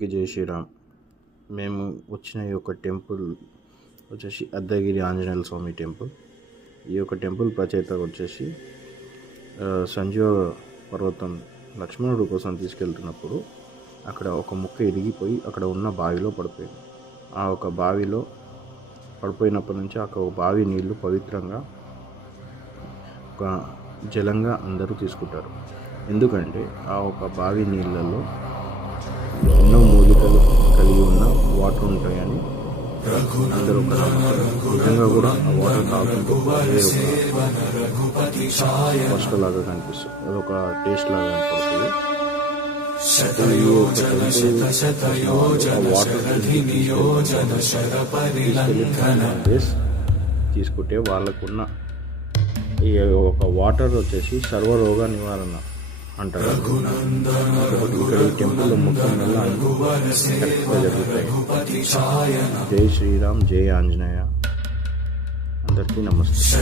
జై శ్రీరామ్. మేము వచ్చిన ఈ యొక్క టెంపుల్ వచ్చేసి అద్దగిరి ఆంజనేయ స్వామి టెంపుల్. ఈ యొక్క టెంపుల్ ప్రత్యేకత వచ్చేసి సంజీవ పర్వతం లక్ష్మణుడు కోసం తీసుకెళ్తున్నప్పుడు అక్కడ ఒక ముక్క ఇరిగిపోయి అక్కడ ఉన్న బావిలో పడిపోయింది. ఆ ఒక బావిలో పడిపోయినప్పటి నుంచి ఆ బావి నీళ్లు పవిత్రంగా ఒక జలంగా అందరూ తీసుకుంటారు. ఎందుకంటే ఆ ఒక బావి నీళ్ళల్లో ఎన్నో మూలికలు కలిగి ఉన్న వాటర్ ఉంటాయని అందరూ నిజంగా కూడా ఆ వాటర్ తాగుతుంటే ఫస్ట్ లాగా కనిపిస్తుంది, అదొక టేస్ట్ లాగా కనపడుతుంది. తీసుకుంటే వాళ్ళకున్న ఈ ఒక వాటర్ వచ్చేసి సర్వరోగ నివారణ అంటారు. ఇక్కడ ఈ టెంపుల్లో మొత్తం వల్ల జరుగుతాయి. జై శ్రీరామ్, జై ఆంజనేయ. అందరికీ నమస్తే.